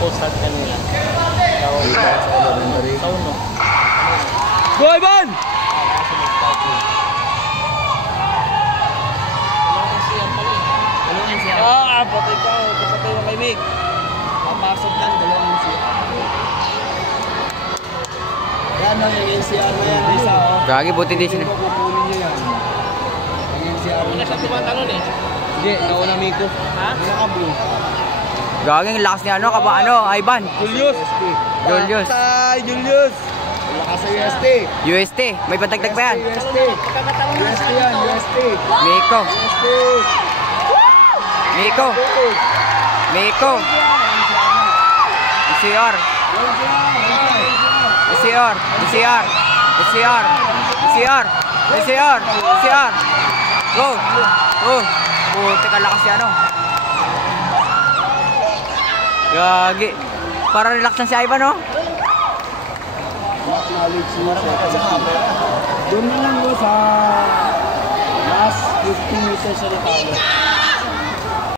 post-start kanina. Sa uno. Go, Ivan! Patay ka. Patay mo kay Mick. Papasok lang, dalawang NCR. Yan lang yung NCR na yan. Isa, oh. Gagi, buti di sila. Kukunin nyo yan. Ang NCR na Siya tumatalon eh. Hindi, nauna Miko. Ha? Nakablo. Gagi, ang lakas ni ano, Ivan. Julius. Julius. Patay, Julius. Lakas sa UST. UST, may patagtag pa yan. UST. UST yan, UST. Miko. UST. Miko. Miko. ECR. ECR. ECR. ECR. ECR. ECR. ECR. Go. Oh. Puti ka lakas yan, oh. Gagi. Para relax lang si Ivan, oh. Doon na lang mo sa last 15 meters sa talo.